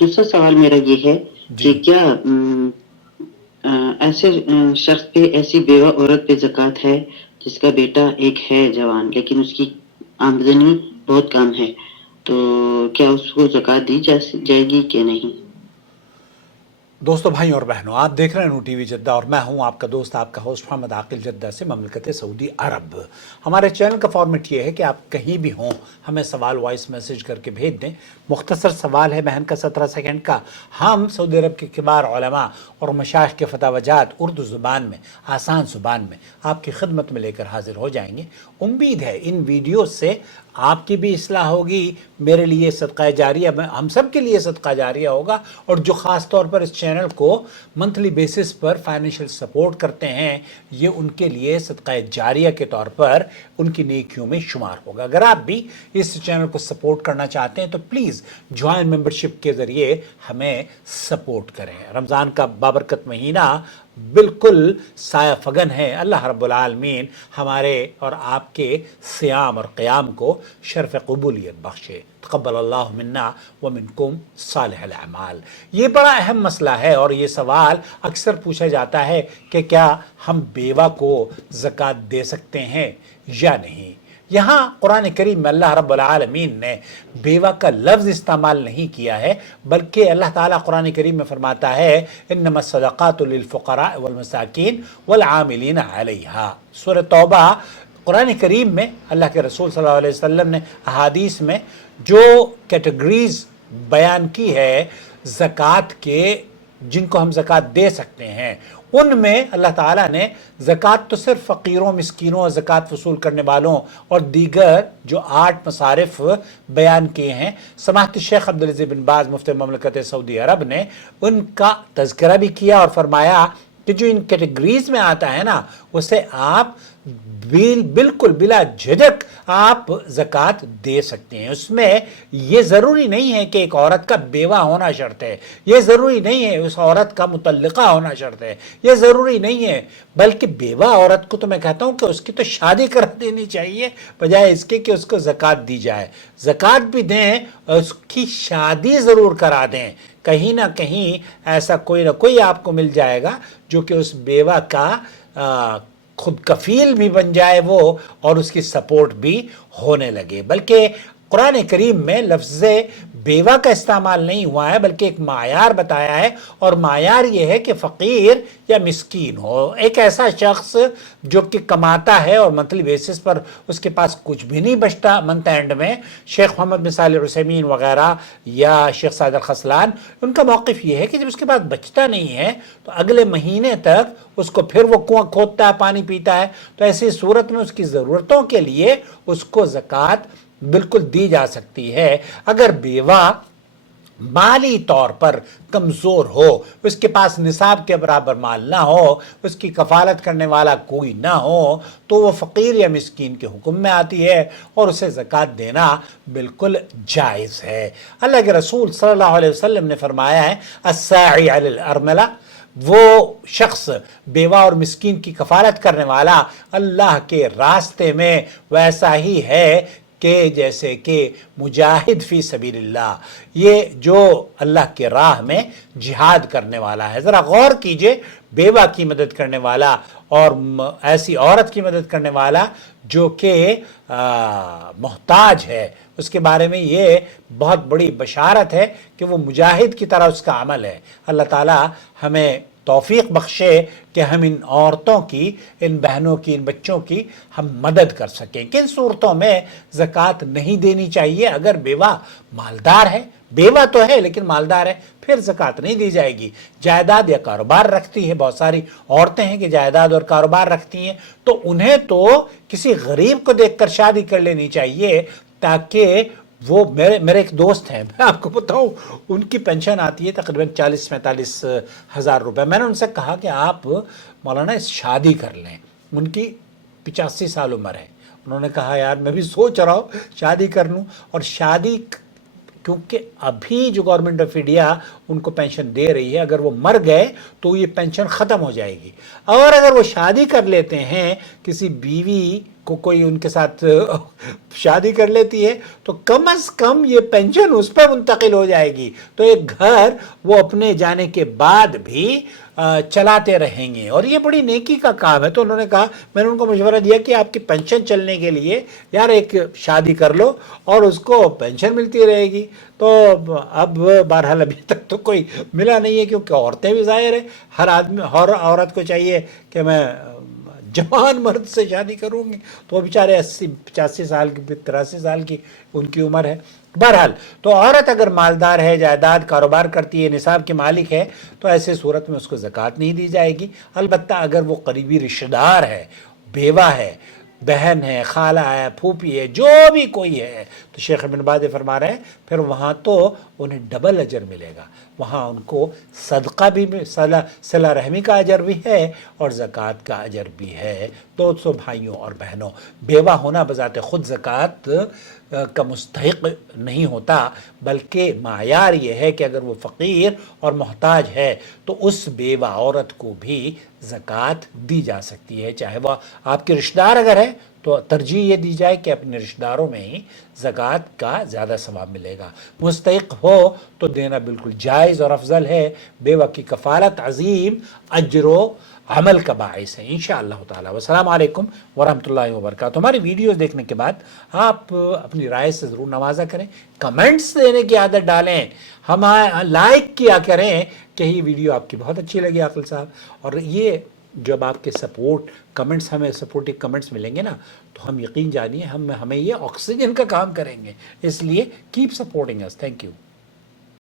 دوسرا سوال میرا یہ ہے کہ جی کیا ایسے شخص پہ، ایسی بیوہ عورت پہ زکوٰۃ ہے جس کا بیٹا ایک ہے جوان، لیکن اس کی آمدنی بہت کم ہے، تو کیا اس کو زکوٰۃ دی جائے گی کہ نہیں؟ دوستو، بھائی اور بہنوں، آپ دیکھ رہے ہیں نو ٹی وی جدہ اور میں ہوں آپ کا دوست، آپ کا ہوسٹ محمد عاقل، جدہ سے، مملکت سعودی عرب۔ ہمارے چینل کا فارمیٹ یہ ہے کہ آپ کہیں بھی ہوں ہمیں سوال وائس میسج کر کے بھیج دیں۔ مختصر سوال ہے بہن کا 17 سیکنڈ کا۔ ہم سعودی عرب کے کبار علماء اور مشائخ کے فتاوی جات اردو زبان میں، آسان زبان میں آپ کی خدمت میں لے کر حاضر ہو جائیں گے۔ امید ہے ان ویڈیوز سے آپ کی بھی اصلاح ہوگی، میرے لیے صدقہ جاریہ، ہم سب کے لیے صدقہ جاریہ ہوگا، اور جو خاص طور پر اس چینل کو منتھلی بیسس پر فائنینشیل سپورٹ کرتے ہیں، یہ ان کے لیے صدقہ جاریہ کے طور پر ان کی نیکیوں میں شمار ہوگا۔ اگر آپ بھی اس چینل کو سپورٹ کرنا چاہتے ہیں تو پلیز جوائن ممبرشپ کے ذریعے ہمیں سپورٹ کریں۔ رمضان کا بابرکت مہینہ بالکل سایہ فگن ہے۔ اللہ رب العالمین ہمارے اور آپ کے صیام اور قیام کو شرف قبولیت بخشے۔ تقبل اللہ منا ومنکم صالح الاعمال۔ یہ بڑا اہم مسئلہ ہے اور یہ سوال اکثر پوچھا جاتا ہے کہ کیا ہم بیوہ کو زکوٰۃ دے سکتے ہیں یا نہیں۔ یہاں قرآن کریم میں اللہ رب العالمین نے بیوہ کا لفظ استعمال نہیں کیا ہے، بلکہ اللہ تعالیٰ قرآن کریم میں فرماتا ہے انما الصدقات للفقراء والمساکین والعاملین علیہا۔ سورہ توبہ قرآن کریم میں اللہ کے رسول صلی اللہ علیہ وسلم نے احادیث میں جو کیٹیگریز بیان کی ہے زکوٰۃ کے، جن کو ہم زکوٰۃ دے سکتے ہیں، ان میں اللہ تعالیٰ نے زکوٰۃ تو صرف فقیروں، مسکینوں، زکوٰۃ وصول کرنے والوں اور دیگر جو 8 مصارف بیان کیے ہیں، سماحت الشیخ عبدالعزیز بن باز مفتی مملکت سعودی عرب نے ان کا تذکرہ بھی کیا اور فرمایا کہ جو ان کیٹیگریز میں آتا ہے نا، اسے آپ بالکل بلا جھجک آپ زکوٰۃ دے سکتے ہیں۔ اس میں یہ ضروری نہیں ہے کہ ایک عورت کا بیوہ ہونا شرط ہے، یہ ضروری نہیں ہے اس عورت کا مطلقہ ہونا شرط ہے، یہ ضروری نہیں ہے، بلکہ بیوہ عورت کو تو میں کہتا ہوں کہ اس کی تو شادی کرا دینی چاہیے، بجائے اس کے کہ اس کو زکوٰۃ دی جائے۔ زکوٰۃ بھی دیں اور اس کی شادی ضرور کرا دیں۔ کہیں نہ کہیں ایسا کوئی نہ کوئی آپ کو مل جائے گا جو کہ اس بیوہ کا خود کفیل بھی بن جائے وہ، اور اس کی سپورٹ بھی ہونے لگے۔ بلکہ قرآن کریم میں لفظ بیوہ کا استعمال نہیں ہوا ہے، بلکہ ایک معیار بتایا ہے، اور معیار یہ ہے کہ فقیر یا مسکین ہو، ایک ایسا شخص جو کہ کماتا ہے اور منتھلی بیسس پر اس کے پاس کچھ بھی نہیں بچتا منتھ اینڈ میں۔ شیخ محمد بن صالح العثیمین وغیرہ یا شیخ سعد الخسلان، ان کا موقف یہ ہے کہ جب اس کے پاس بچتا نہیں ہے تو اگلے مہینے تک اس کو پھر وہ کنواں کھودتا ہے، پانی پیتا ہے، تو ایسی صورت میں اس کی ضرورتوں کے لیے اس کو زکوٰۃ بالکل دی جا سکتی ہے۔ اگر بیوہ مالی طور پر کمزور ہو، اس کے پاس نصاب کے برابر مال نہ ہو، اس کی کفالت کرنے والا کوئی نہ ہو، تو وہ فقیر یا مسکین کے حکم میں آتی ہے اور اسے زکوٰۃ دینا بالکل جائز ہے۔ اللہ کے رسول صلی اللہ علیہ وسلم نے فرمایا ہے الساعی علی الارملہ، وہ شخص بیوہ اور مسکین کی کفالت کرنے والا اللہ کے راستے میں ویسا ہی ہے کہ جیسے کہ مجاہد فی سبیل اللہ، یہ جو اللہ کے راہ میں جہاد کرنے والا ہے۔ ذرا غور کیجئے، بیوہ کی مدد کرنے والا اور ایسی عورت کی مدد کرنے والا جو کہ محتاج ہے، اس کے بارے میں یہ بہت بڑی بشارت ہے کہ وہ مجاہد کی طرح اس کا عمل ہے۔ اللہ تعالی ہمیں توفیق بخشے کہ ہم ان عورتوں کی، ان بہنوں کی، ان بچوں کی ہم مدد کر سکیں۔ کن صورتوں میں زکوٰۃ نہیں دینی چاہیے؟ اگر بیوہ مالدار ہے، بیوہ تو ہے لیکن مالدار ہے، پھر زکوٰۃ نہیں دی جائے گی۔ جائیداد یا کاروبار رکھتی ہے، بہت ساری عورتیں ہیں کہ جائیداد اور کاروبار رکھتی ہیں، تو انہیں تو کسی غریب کو دیکھ کر شادی کر لینی چاہیے، تاکہ وہ میرے ایک دوست ہیں، میں آپ کو بتاؤں، ان کی پینشن آتی ہے تقریباً 40-45 ہزار روپے۔ میں نے ان سے کہا کہ آپ مولانا اس شادی کر لیں، ان کی 85 سال عمر ہے۔ انہوں نے کہا یار میں بھی سوچ رہا ہوں شادی کر لوں، اور شادی کیونکہ ابھی جو گورنمنٹ آف انڈیا ان کو پینشن دے رہی ہے، اگر وہ مر گئے تو یہ پینشن ختم ہو جائے گی، اور اگر وہ شادی کر لیتے ہیں کسی بیوی کوئی ان کے ساتھ شادی کر لیتی ہے تو کم از کم یہ پینشن اس پہ منتقل ہو جائے گی، تو ایک گھر وہ اپنے جانے کے بعد بھی چلاتے رہیں گے، اور یہ بڑی نیکی کا کام ہے۔ تو انہوں نے کہا، میں نے ان کو مشورہ دیا کہ آپ کی پینشن چلنے کے لیے یار ایک شادی کر لو اور اس کو پینشن ملتی رہے گی۔ تو اب بہرحال ابھی تک تو کوئی ملا نہیں ہے، کیونکہ عورتیں بھی ظاہر ہے ہر عورت کو چاہیے کہ میں جوان مرد سے شادی کروں گی، تو وہ بیچارے 80-85 سال کی 83 سال کی ان کی عمر ہے۔ بہرحال تو عورت اگر مالدار ہے، جائیداد کاروبار کرتی ہے، نصاب کی مالک ہے، تو ایسے صورت میں اس کو زکوٰۃ نہیں دی جائے گی۔ البتہ اگر وہ قریبی رشتہ دار ہے، بیوہ ہے، بہن ہے، خالہ ہے، پھوپھی ہے، جو بھی کوئی ہے، تو شیخ ابن باز فرما رہے ہیں پھر وہاں تو انہیں ڈبل اجر ملے گا، وہاں ان کو صدقہ بھی، صلہ رحمی کا اجر بھی ہے اور زکوٰۃ کا اجر بھی ہے۔ دوستو بھائیوں اور بہنوں، بیوہ ہونا بذات خود زکوٰۃ کا مستحق نہیں ہوتا، بلکہ معیار یہ ہے کہ اگر وہ فقیر اور محتاج ہے تو اس بیوہ عورت کو بھی زکوٰۃ دی جا سکتی ہے، چاہے وہ آپ کے رشتہ دار اگر ہے تو ترجیح یہ دی جائے کہ اپنے رشتہ داروں میں ہی زکوٰۃ کا زیادہ ثواب ملے گا۔ مستحق ہو تو دینا بالکل جائز اور افضل ہے۔ بیوہ کی کفالت عظیم اجر و عمل کا باعث ہے انشاءاللہ تعالی۔ والسلام علیکم ورحمۃ اللہ وبرکاتہ۔ ہماری ویڈیوز دیکھنے کے بعد آپ اپنی رائے سے ضرور نوازا کریں، کمنٹس دینے کی عادت ڈالیں، ہم لائک کیا کریں کہ یہ ویڈیو آپ کی بہت اچھی لگی عاقل صاحب، اور یہ جب آپ کے سپورٹ کمنٹس، ہمیں سپورٹیو کمنٹس ملیں گے نا، تو ہم یقین جانیے ہمیں یہ آکسیجن کا کام کریں گے۔ اس لیے کیپ سپورٹنگ اس۔ Thank you.